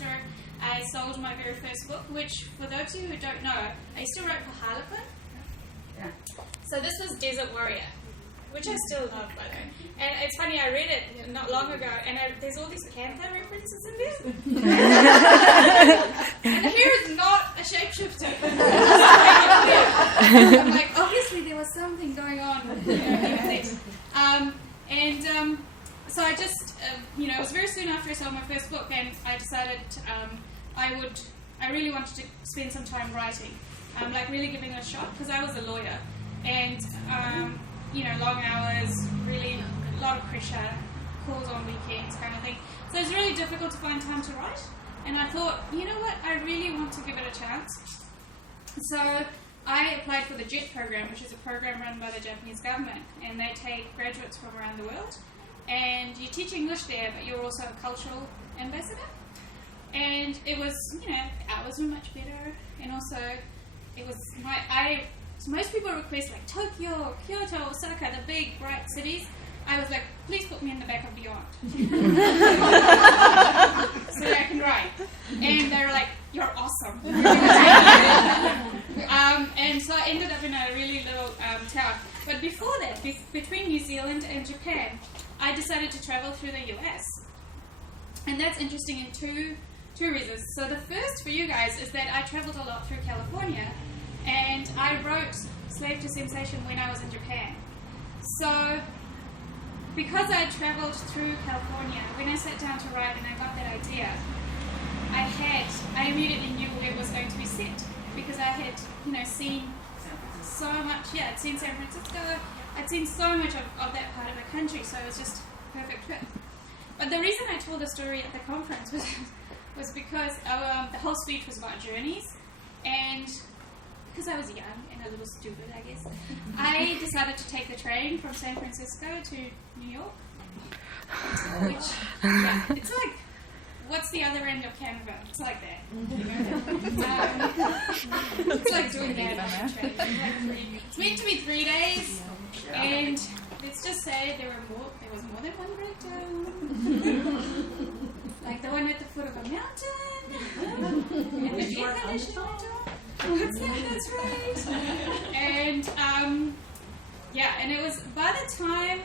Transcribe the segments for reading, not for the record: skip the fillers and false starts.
after I sold my very first book, which, for those of you who don't know, I used to write for Harlequin. Yeah. So this was Desert Warrior, which I still love, by the way. And it's funny, I read it not long ago, and there's all these Panther references in there. And the hero is not a shapeshifter. I'm like, obviously there was something going on. So I just, it was very soon after I sold my first book, and I decided I really wanted to spend some time writing, really giving it a shot, because I was a lawyer, and long hours, really a lot of pressure, calls on weekends, kind of thing. So it's really difficult to find time to write. And I thought, you know what, I really want to give it a chance. So I applied for the JET program, which is a program run by the Japanese government, and they take graduates from around the world. And you teach English there, but you're also a cultural ambassador. And it was, hours were much better, and also it was so most people request like Tokyo, Kyoto, Osaka, the big, bright cities. I was like, please put me in the back of Beyond. So that I can write. And they were like, you're awesome. And so I ended up in a really little town. But before that, between New Zealand and Japan, I decided to travel through the US. And that's interesting in two reasons. So the first for you guys is that I traveled a lot through California, and I wrote Slave to Sensation when I was in Japan. So because I traveled through California, when I sat down to write and I got that idea, I immediately knew where it was going to be set, because I had, seen so much. Yeah, I'd seen San Francisco, I'd seen so much of that part of the country, so it was just a perfect fit. But the reason I told the story at the conference was because the whole speech was about journeys, and because I was young and a little stupid, I guess, I decided to take the train from San Francisco to New York, which, it's like, what's the other end of Canada? It's like that. It's like doing that on the train. It's meant to be 3 days, and let's just say there was more than one breakdown. Like the one at the foot of a mountain, and the air conditioner went off. What's that? That's right. And and it was by the time,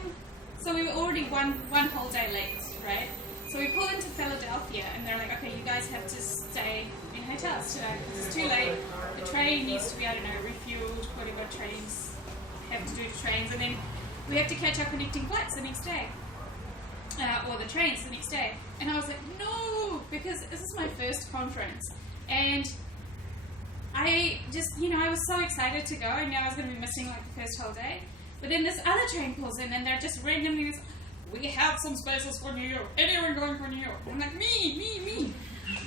so we were already one whole day late, right? So we pull into Philadelphia, and they're like, okay, you guys have to stay in hotels today because it's too late. The train needs to be, refueled, whatever trains have to do to trains, and then we have to catch our connecting flights the next day, or the trains the next day. And I was like, no, because this is my first conference, and I just, I was so excited to go. I knew I was going to be missing like the first whole day. But then this other train pulls in, and they're just randomly, we have some spaces for New York. Anyone going for New York? I'm like, me.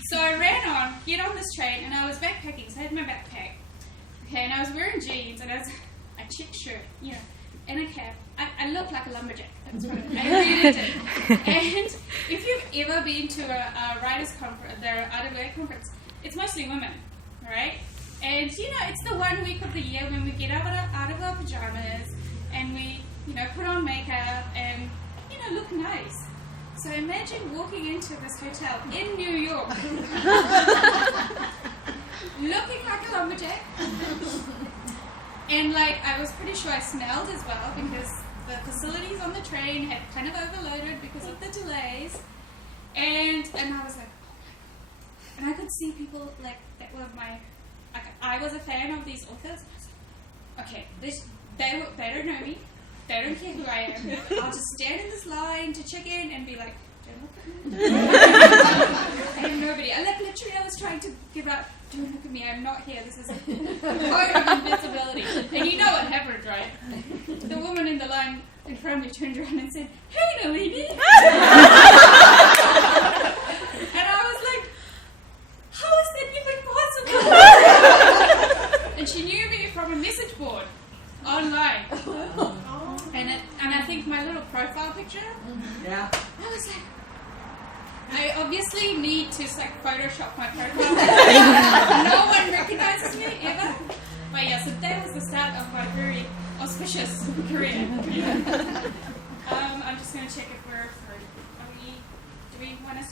So I ran on, get on this train, and I was backpacking, so I had my backpack. Okay, and I was wearing jeans, and I was a check shirt, and a cap. I looked like a lumberjack. That's what I really did. And if you've ever been to a writers' conference, the out-of-work conference, it's mostly women, right? And, it's the 1 week of the year when we get out of our pajamas, and we, put on makeup, and, look nice. So imagine walking into this hotel in New York, looking like a lumberjack, and I was pretty sure I smelled as well, because the facilities on the train had kind of overloaded because of the delays, and I was like, oh my God. And I could see people that were I was a fan of these authors. I was like, okay, they don't know me. They don't care who I am. I'll just stand in this line to check in and be like, don't look at me. I am nobody. Literally, I was trying to give up, don't look at me, I'm not here. This is part of invisibility. And you know what happened, right? The woman in the line in front of me turned around and said, hey, Nalini. And I was like, how is that even possible? And she knew me from a message board online. And I think my little profile picture, I was like, I obviously need to Photoshop my profile. No one recognizes me ever. But yeah, so that was the start of my very auspicious career. I'm just going to check if we're free. Do we want to